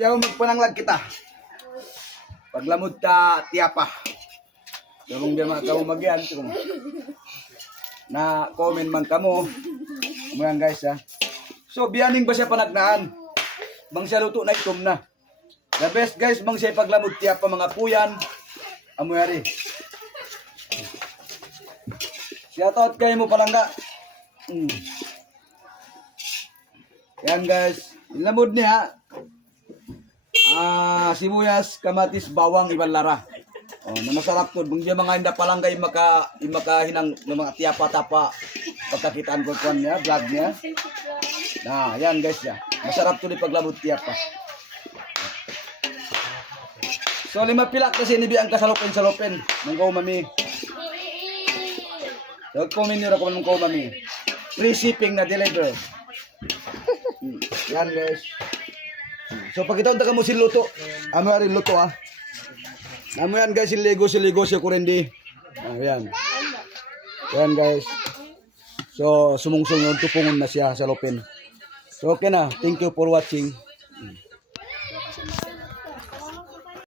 Kaya magpananglag kita. Paglamod ta tiyapa. Kung di man kamo magyan, na comment man kamo. Mga guys ha. So biyaning ba siya panagnaan? Bang siya luto na itom na. The best guys, bang siya paglamod tiyapa mga puyan. Amuyari. Shoutout kayo mo palangga. Yan guys, lamod niya. Sibuyas, kamatis, bawang, iban lara. Oh, na masarap to. Bung dia mga inda palangga imakahinang ng mga tiyapa-tapa pagkakitaan ko kuan niya, vlog niya. Nah, yan guys ya. Masarap to di paglamod tiyapa. So 5 pilak kasi nibi ang kasalupin ng mami. Comment nyo na kung anong mami. Free shipping na deliver. Yan guys. So pagkitaon ta kamo luto. Amo rin luto ah. Amo yan guys, siligo siya kurendi. Yan. Yan guys. So sumungsong yung tupungon na siya sa lupin. So okay na. Thank you for watching.